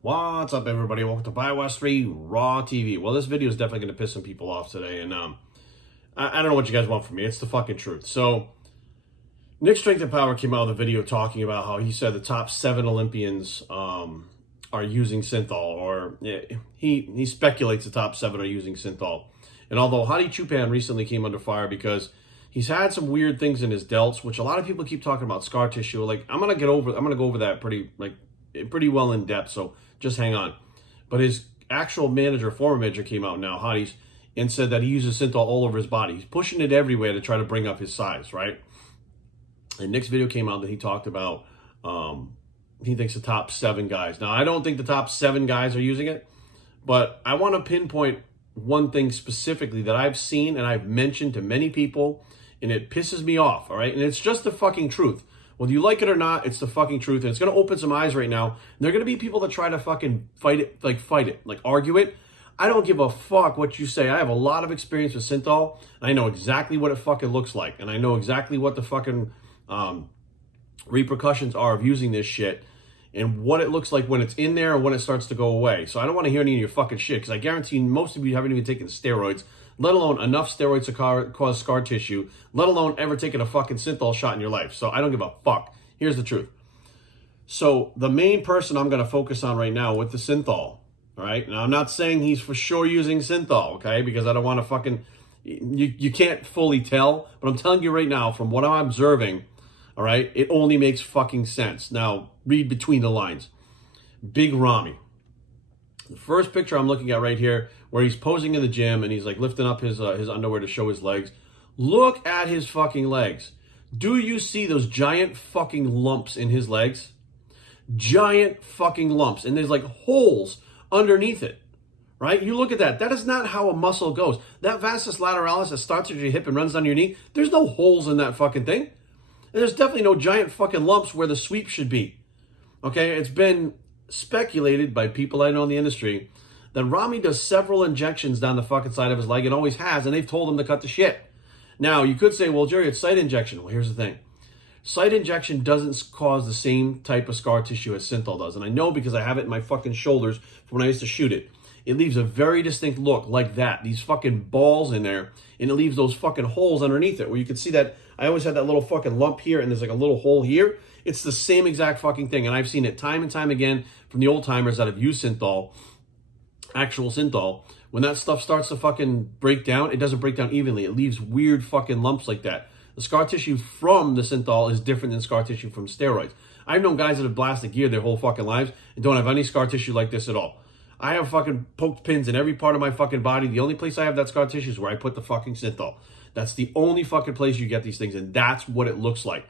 What's up, everybody? Welcome to BioWest 3 Raw TV. Well, this video is definitely going to piss some people off today, and I don't know what you guys want from me. It's the fucking truth. So, Nick Strength and Power came out with a video talking about how he said the top 7 Olympians are using Synthol, or he speculates the top 7 are using Synthol. And although Hadi Choopan recently came under fire because he's had some weird things in his delts, which a lot of people keep talking about scar tissue. Like I'm gonna go over that pretty well in depth. So just hang on. But his actual former manager came out now, Hadi's, and said that he uses Synthol all over his body. He's pushing it everywhere to try to bring up his size, right? And Nick's video came out that he talked about he thinks the top 7 guys. Now, I don't think the top 7 guys are using it, but I want to pinpoint one thing specifically that I've seen and I've mentioned to many people, and it pisses me off, all right? And it's just the fucking truth. Whether you like it or not, it's the fucking truth. And it's going to open some eyes right now. And there are going to be people that try to fucking fight it, like argue it. I don't give a fuck what you say. I have a lot of experience with Synthol. And I know exactly what it fucking looks like. And I know exactly what the fucking repercussions are of using this shit. And what it looks like when it's in there and when it starts to go away. So I don't want to hear any of your fucking shit. Because I guarantee most of you haven't even taken steroids, let alone enough steroids to cause scar tissue, let alone ever taking a fucking Synthol shot in your life. So I don't give a fuck. Here's the truth. So the main person I'm going to focus on right now with the Synthol, all right? Now, I'm not saying he's for sure using Synthol, okay? Because I don't want to fucking... You can't fully tell, but I'm telling you right now, from what I'm observing, all right, it only makes fucking sense. Now, read between the lines. Big Ramy. The first picture I'm looking at right here, where he's posing in the gym and he's like lifting up his underwear to show his legs. Look at his fucking legs. Do you see those giant fucking lumps in his legs? Giant fucking lumps. And there's like holes underneath it, right? You look at that. That is not how a muscle goes. That vastus lateralis that starts at your hip and runs down your knee, there's no holes in that fucking thing. And there's definitely no giant fucking lumps where the sweep should be. Okay, it's been speculated by people I know in the industry that Ramy does several injections down the fucking side of his leg and always has, and they've told him to cut the shit. Now, you could say, well, Jerry, it's site injection. Well, here's the thing. Site injection doesn't cause the same type of scar tissue as Synthol does. And I know because I have it in my fucking shoulders from when I used to shoot it. It leaves a very distinct look like that. These fucking balls in there. And it leaves those fucking holes underneath it where you can see that. I always had that little fucking lump here and there's like a little hole here. It's the same exact fucking thing. And I've seen it time and time again from the old timers that have used Synthol, actual Synthol. When that stuff starts to fucking break down, it doesn't break down evenly. It leaves weird fucking lumps like that. The scar tissue from the Synthol is different than scar tissue from steroids. I've known guys that have blasted gear their whole fucking lives and don't have any scar tissue like this at all. I have fucking poked pins in every part of my fucking body. The only place I have that scar tissue is where I put the fucking Synthol. That's the only fucking place you get these things, and that's what it looks like.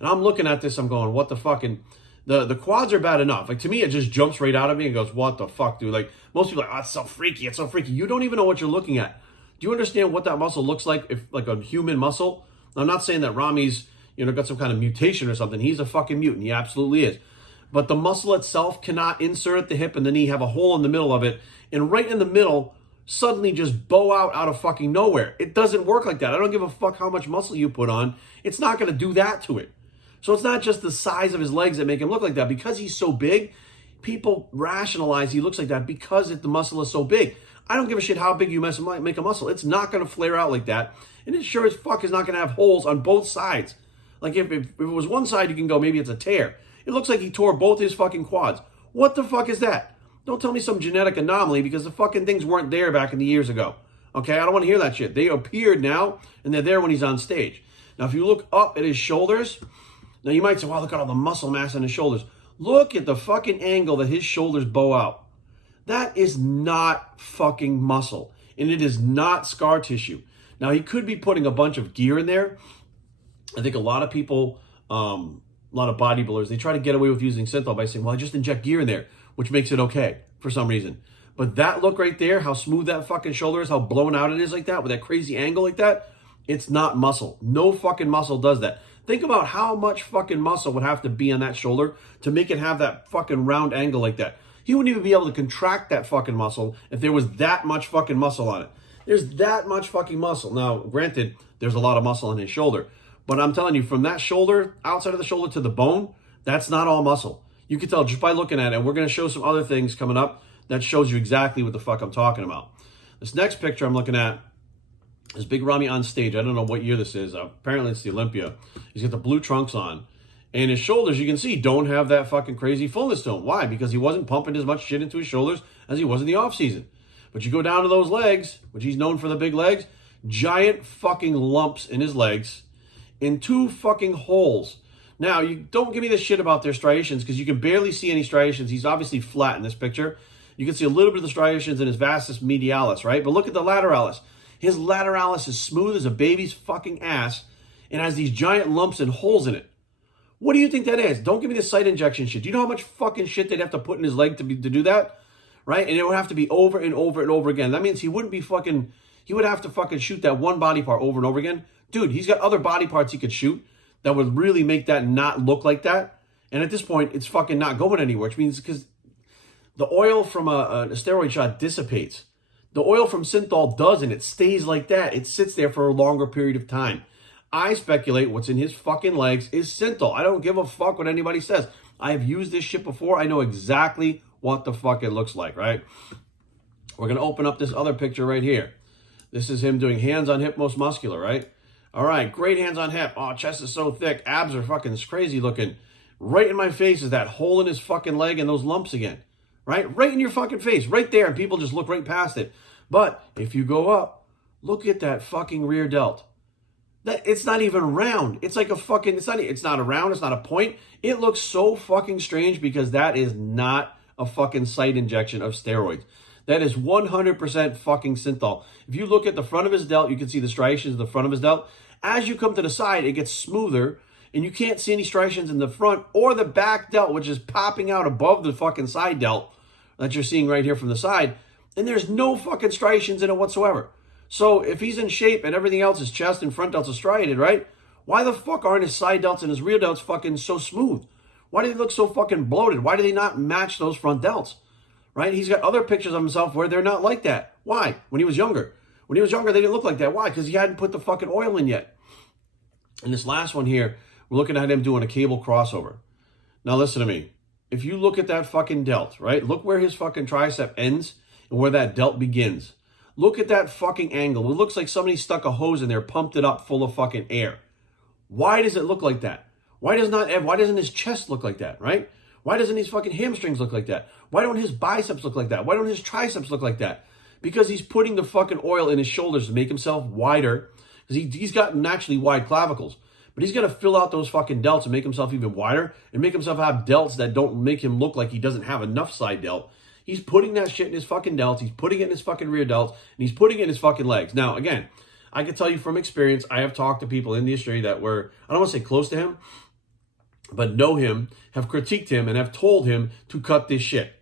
And I'm looking at this, I'm going, what the fucking... The quads are bad enough. Like, to me, it just jumps right out of me and goes, what the fuck, dude? Like, most people are like, oh, it's so freaky, it's so freaky. You don't even know what you're looking at. Do you understand what that muscle looks like, if like a human muscle? I'm not saying that Ramy's, got some kind of mutation or something. He's a fucking mutant. He absolutely is. But the muscle itself cannot insert at the hip and the knee, have a hole in the middle of it, and right in the middle, suddenly just bow out of fucking nowhere. It doesn't work like that. I don't give a fuck how much muscle you put on. It's not going to do that to it. So it's not just the size of his legs that make him look like that. Because he's so big, people rationalize he looks like that because the muscle is so big. I don't give a shit how big you make a muscle. It's not going to flare out like that. And it sure as fuck is not going to have holes on both sides. Like if it was one side, you can go, maybe it's a tear. It looks like he tore both his fucking quads. What the fuck is that? Don't tell me some genetic anomaly because the fucking things weren't there back in the years ago. Okay, I don't want to hear that shit. They appeared now, and they're there when he's on stage. Now, if you look up at his shoulders... Now, you might say, wow, look at all the muscle mass on his shoulders. Look at the fucking angle that his shoulders bow out. That is not fucking muscle. And it is not scar tissue. Now, he could be putting a bunch of gear in there. I think a lot of people, a lot of bodybuilders, they try to get away with using Synthol by saying, well, I just inject gear in there, which makes it okay for some reason. But that look right there, how smooth that fucking shoulder is, how blown out it is like that, with that crazy angle like that, it's not muscle. No fucking muscle does that. Think about how much fucking muscle would have to be on that shoulder to make it have that fucking round angle like that. He wouldn't even be able to contract that fucking muscle if there was that much fucking muscle on it. There's that much fucking muscle. Now, granted, there's a lot of muscle on his shoulder. But I'm telling you, from that shoulder, outside of the shoulder to the bone, that's not all muscle. You can tell just by looking at it. And we're going to show some other things coming up that shows you exactly what the fuck I'm talking about. This next picture I'm looking at is Big Ramy on stage. I don't know what year this is. Apparently it's the Olympia. He's got the blue trunks on. And his shoulders, you can see, don't have that fucking crazy fullness to them. Why? Because he wasn't pumping as much shit into his shoulders as he was in the offseason. But you go down to those legs, which he's known for the big legs, giant fucking lumps in his legs in 2 fucking holes. Now, you don't give me this shit about their striations because you can barely see any striations. He's obviously flat in this picture. You can see a little bit of the striations in his vastus medialis, right? But look at the lateralis. His lateralis is smooth as a baby's fucking ass and has these giant lumps and holes in it. What do you think that is? Don't give me the site injection shit. Do you know how much fucking shit they'd have to put in his leg to do that? Right? And it would have to be over and over and over again. That means he would have to fucking shoot that one body part over and over again. Dude, he's got other body parts he could shoot that would really make that not look like that. And at this point, it's fucking not going anywhere, which means because the oil from a steroid shot dissipates. The oil from Synthol doesn't. It stays like that. It sits there for a longer period of time. I speculate what's in his fucking legs is Synthol. I don't give a fuck what anybody says. I have used this shit before. I know exactly what the fuck it looks like, right? We're going to open up this other picture right here. This is him doing hands on hip most muscular, right? All right, great hands on hip. Oh, chest is so thick. Abs are fucking crazy looking. Right in my face is that hole in his fucking leg and those lumps again, right? Right in your fucking face, right there. And people just look right past it. But if you go up, look at that fucking rear delt. It's not even round. It's like a fucking, it's not a round, it's not a point. It looks so fucking strange because that is not a fucking site injection of steroids. That is 100% fucking Synthol. If you look at the front of his delt, you can see the striations in the front of his delt. As you come to the side, it gets smoother and you can't see any striations in the front or the back delt, which is popping out above the fucking side delt that you're seeing right here from the side. And there's no fucking striations in it whatsoever. So if he's in shape and everything else, his chest and front delts are striated, right? Why the fuck aren't his side delts and his rear delts fucking so smooth? Why do they look so fucking bloated? Why do they not match those front delts? Right? He's got other pictures of himself where they're not like that. Why? When he was younger. When he was younger, they didn't look like that. Why? Because he hadn't put the fucking oil in yet. And this last one here, we're looking at him doing a cable crossover. Now listen to me. If you look at that fucking delt, right? Look where his fucking tricep ends and where that delt begins. Look at that fucking angle. It looks like somebody stuck a hose in there, pumped it up full of fucking air. Why does it look like that? Why doesn't his chest look like that, right? Why doesn't his fucking hamstrings look like that? Why don't his biceps look like that? Why don't his triceps look like that? Because he's putting the fucking oil in his shoulders to make himself wider. Because he's got naturally wide clavicles. But he's got to fill out those fucking delts and make himself even wider and make himself have delts that don't make him look like he doesn't have enough side delt. He's putting that shit in his fucking delts. He's putting it in his fucking rear delts. And he's putting it in his fucking legs. Now, again, I can tell you from experience, I have talked to people in the industry that were, I don't want to say close to him, but know him, have critiqued him, and have told him to cut this shit.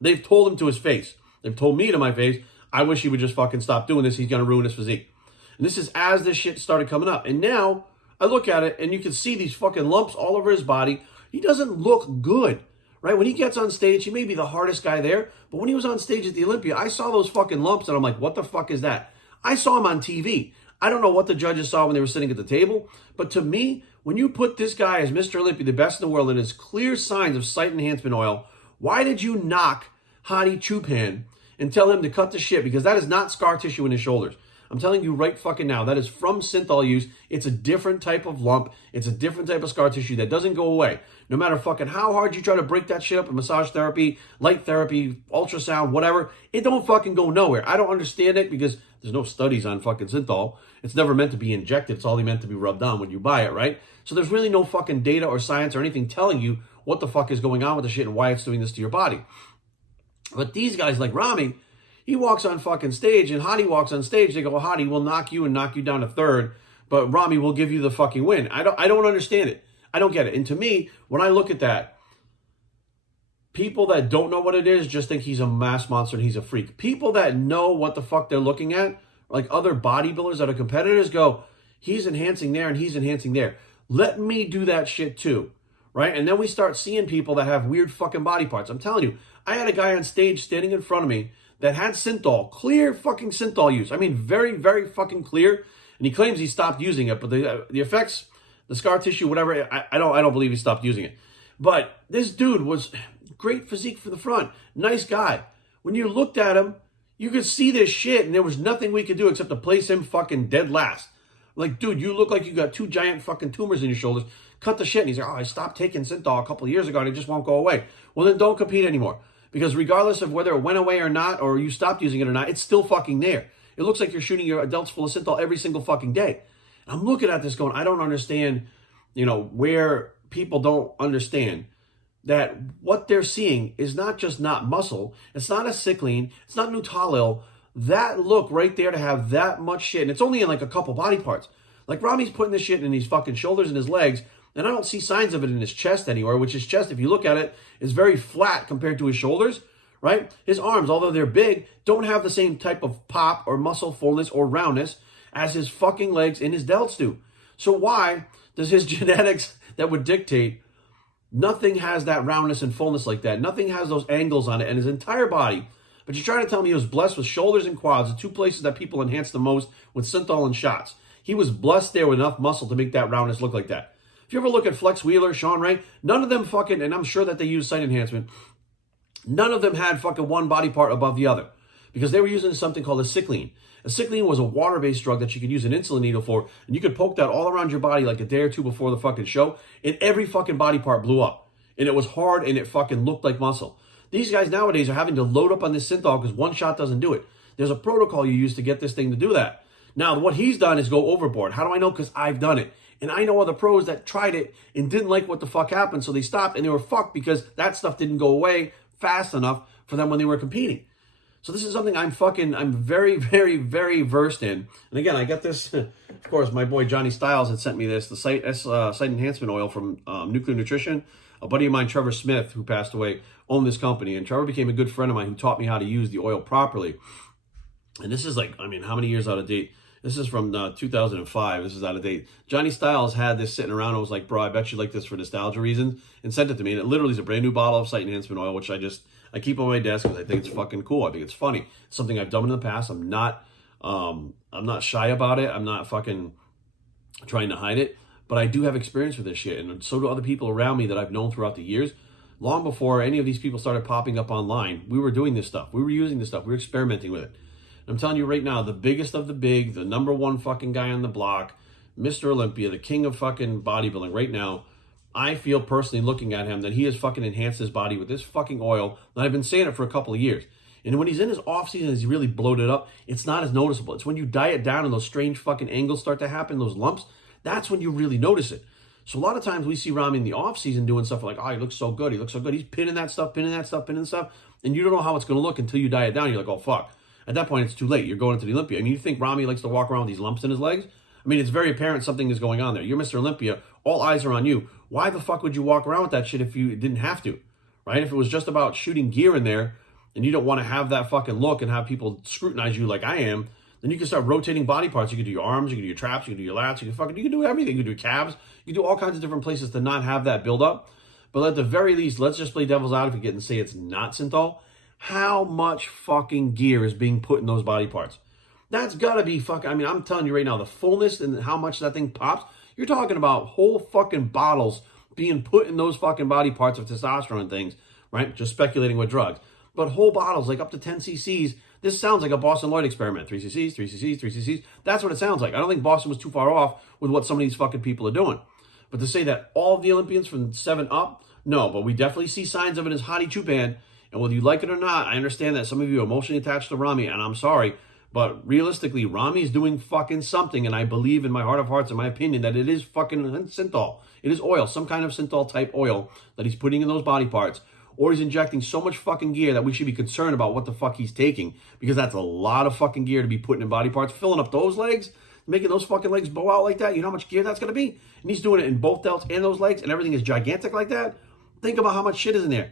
They've told him to his face. They've told me to my face, I wish he would just fucking stop doing this. He's going to ruin his physique. And this is as this shit started coming up. And now, I look at it, and you can see these fucking lumps all over his body. He doesn't look good. Right? When he gets on stage, he may be the hardest guy there, but when he was on stage at the Olympia, I saw those fucking lumps and I'm like, what the fuck is that? I saw him on TV. I don't know what the judges saw when they were sitting at the table, but to me, when you put this guy as Mr. Olympia, the best in the world, and his clear signs of site enhancement oil, why did you knock Hadi Choopan and tell him to cut the shit? Because that is not scar tissue in his shoulders. I'm telling you right fucking now, that is from Synthol use. It's a different type of lump. It's a different type of scar tissue that doesn't go away. No matter fucking how hard you try to break that shit up in massage therapy, light therapy, ultrasound, whatever, it don't fucking go nowhere. I don't understand it because there's no studies on fucking Synthol. It's never meant to be injected. It's only meant to be rubbed on when you buy it, right? So there's really no fucking data or science or anything telling you what the fuck is going on with the shit and why it's doing this to your body. But these guys like Ramy, he walks on fucking stage and Hadi walks on stage. They go, well, Hadi will knock you and knock you down to third, but Ramy will give you the fucking win. I don't understand it. I don't get it. And to me, when I look at that, people that don't know what it is just think he's a mass monster and he's a freak. People that know what the fuck they're looking at, like other bodybuilders that are competitors, go, he's enhancing there and he's enhancing there. Let me do that shit too, right? And then we start seeing people that have weird fucking body parts. I'm telling you, I had a guy on stage standing in front of me that had Synthol, clear fucking Synthol use. I mean, very, very fucking clear. And he claims he stopped using it, but the effects, the scar tissue, whatever, I don't believe he stopped using it. But this dude was great physique for the front. Nice guy. When you looked at him, you could see this shit, and there was nothing we could do except to place him fucking dead last. Like, dude, you look like you got 2 giant fucking tumors in your shoulders. Cut the shit. And he's like, oh, I stopped taking Synthol a couple of years ago, and it just won't go away. Well, then don't compete anymore. Because regardless of whether it went away or not, or you stopped using it or not, it's still fucking there. It looks like you're shooting your adults full of Synthol every single fucking day. And I'm looking at this going, I don't understand, where people don't understand that what they're seeing is not just not muscle. It's not acetylene. It's not Nutalil. That look right there to have that much shit, and it's only in like a couple body parts. Like Rami's putting this shit in his fucking shoulders and his legs, and I don't see signs of it in his chest anywhere, which his chest, if you look at it, is very flat compared to his shoulders, right? His arms, although they're big, don't have the same type of pop or muscle fullness or roundness as his fucking legs and his delts do. So why does his genetics that would dictate nothing has that roundness and fullness like that? Nothing has those angles on it, and his entire body. But you're trying to tell me he was blessed with shoulders and quads, the 2 places that people enhance the most with Synthol and shots. He was blessed there with enough muscle to make that roundness look like that. If you ever look at Flex Wheeler, Sean Ray, none of them fucking, and I'm sure that they use site enhancement, none of them had fucking one body part above the other because they were using something called acetylene. Acetylene was a water-based drug that you could use an insulin needle for, and you could poke that all around your body like a day or 2 before the fucking show, and every fucking body part blew up. And it was hard, and it fucking looked like muscle. These guys nowadays are having to load up on this Synthol because one shot doesn't do it. There's a protocol you use to get this thing to do that. Now, what he's done is go overboard. How do I know? Because I've done it. And I know other pros that tried it and didn't like what the fuck happened, so they stopped, and they were fucked because that stuff didn't go away fast enough for them when they were competing. So this is something I'm very, very, very versed in. And again, I got this, of course, my boy Johnny Styles had sent me this, the site enhancement oil from Nuclear Nutrition. A buddy of mine, Trevor Smith, who passed away, owned this company. And Trevor became a good friend of mine who taught me how to use the oil properly. And this is like, how many years out of date? This is from 2005. This is out of date. Johnny Styles had this sitting around and was like, bro, I bet you like this for nostalgia reasons, and sent it to me. And it literally is a brand new bottle of site enhancement oil, which I keep on my desk because I think it's fucking cool. I think it's funny. It's something I've done in the past. I'm not shy about it. I'm not fucking trying to hide it. But I do have experience with this shit, and so do other people around me that I've known throughout the years. Long before any of these people started popping up online, we were doing this stuff. We were using this stuff. We were experimenting with it. And I'm telling you right now, the biggest of the big, the number one fucking guy on the block, Mr. Olympia, the king of fucking bodybuilding right now, I feel personally looking at him that he has fucking enhanced his body with this fucking oil. And I've been saying it for a couple of years. And when he's in his off season, he's really bloated up, it's not as noticeable. It's when you diet down and those strange fucking angles start to happen, those lumps, that's when you really notice it. So a lot of times we see Rami in the off season doing stuff like, oh, he looks so good. He looks so good. He's pinning that stuff. And you don't know how it's going to look until you diet down. You're like, oh, fuck. At that point, it's too late. You're going into the Olympia. I mean, you think Rami likes to walk around with these lumps in his legs? I mean, it's very apparent something is going on there. You're Mr. Olympia. All eyes are on you. Why the fuck would you walk around with that shit if you didn't have to, right? If it was just about shooting gear in there and you don't want to have that fucking look and have people scrutinize you like I am, then you can start rotating body parts. You can do your arms, you can do your traps, you can do your lats, you can do everything. You can do calves. You can do all kinds of different places to not have that build up. But at the very least, let's just play devil's advocate and say it's not Synthol. How much fucking gear is being put in those body parts? That's got to be fucking, I mean, I'm telling you right now, the fullness and how much that thing pops, you're talking about whole fucking bottles being put in those fucking body parts of testosterone and things, right? Just speculating with drugs. But whole bottles, like up to 10 cc's, this sounds like a Boston Lloyd experiment. 3 cc's, 3 cc's, 3 cc's. That's what it sounds like. I don't think Boston was too far off with what some of these fucking people are doing. But to say that all of the Olympians from 7 up, no. But we definitely see signs of it as Hadi Chupan. And whether you like it or not, I understand that some of you are emotionally attached to Rami, and I'm sorry. But realistically, Rami is doing fucking something, and I believe in my heart of hearts, in my opinion, that it is fucking Synthol. It is oil, some kind of Synthol type oil that he's putting in those body parts. Or he's injecting so much fucking gear that we should be concerned about what the fuck he's taking. Because that's a lot of fucking gear to be putting in body parts. Filling up those legs, making those fucking legs bow out like that. You know how much gear that's going to be? And he's doing it in both delts and those legs, and everything is gigantic like that. Think about how much shit is in there,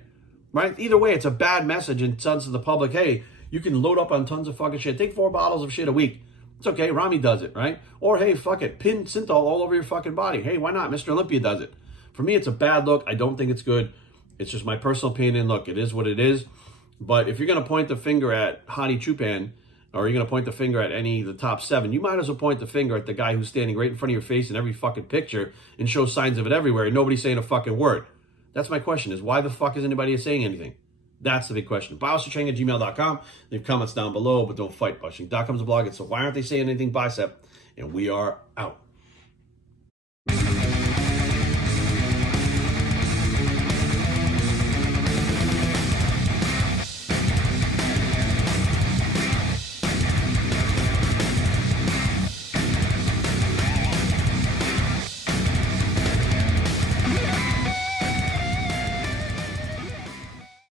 right? Either way, it's a bad message and sends to the public, hey, you can load up on tons of fucking shit. Take 4 bottles of shit a week. It's okay. Rami does it, right? Or, hey, fuck it. Pin Synthol all over your fucking body. Hey, why not? Mr. Olympia does it. For me, it's a bad look. I don't think it's good. It's just my personal opinion. Look, it is what it is. But if you're going to point the finger at Hadi Chupan, or you're going to point the finger at any of the top 7, you might as well point the finger at the guy who's standing right in front of your face in every fucking picture and show signs of it everywhere and nobody's saying a fucking word. That's my question, is why the fuck is anybody saying anything? That's the big question. BioScheng@gmail.com. Leave comments down below, but don't fight. BioScheng.com is a blog. It's so why aren't they saying anything, Bicep? And we are out.